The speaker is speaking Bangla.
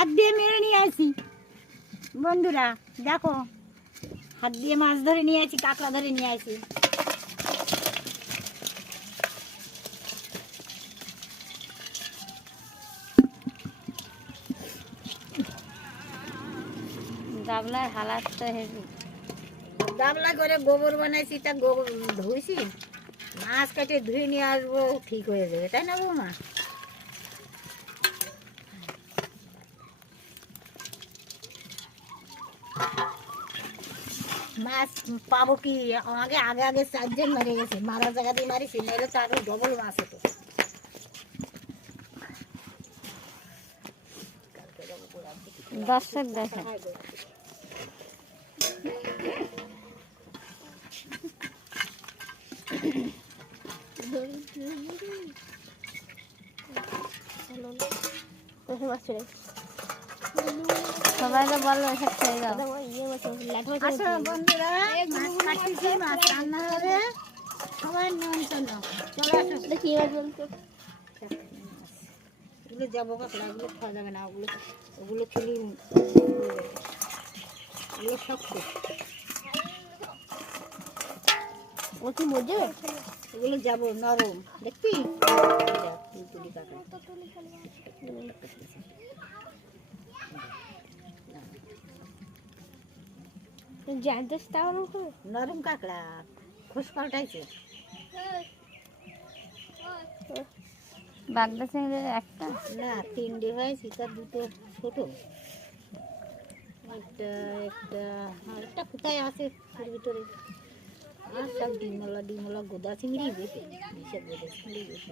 হাত দিয়ে মেরে নিয়ে আসি বন্ধুরা, দেখো হাত দিয়ে মাছ ধরে নিয়ে আসি, কাঁকড়া ধরে নিয়ে আসি। গাবলার হালাত তো হেভি। গাবলা করে গোবর বানাইছি, তা গোবর ধুইছি, মাছ কাটে ধুয়ে নিয়ে আসবো, ঠিক হয়ে যাবে, তাই না বৌমা? মাছ পাবো কি? আমাকে আগে আগে 4 জন মেরে গেছে, মারার জায়গাতেই মারিছি, নাহলে তো আরো ডবল মাছ হতো। দর্শক দেখেন, সবাই তো বললো এসব খেয়ে যাও। আসো বন্ধুরা, মাছ কাটতেছি, মাছ রান্না হবে, সবাই নিমন্ত্রণ। চলে আসো। দেখি এগুলো যাবো কাঁকড়া, ওগুলো খাওয়া যাবে না, ওগুলো খেলি, ওগুলো শক্ত, ও কি মজা, ওগুলো যাবো নরম, দেখবি তুলি কাঁকড়া। নরম কাঁকড়া, খোস পাল্টাইছে। বাগদা চিংড়ির একটা না, 3টে হয়েছে, তার 2টো ছোট, একটা একটা আরেকটা কোথায় আছে ওর ভিতরে। আর সব ডিমলা গোদা চিংড়ি বেশি, গোদা চিংড়ি বেশি।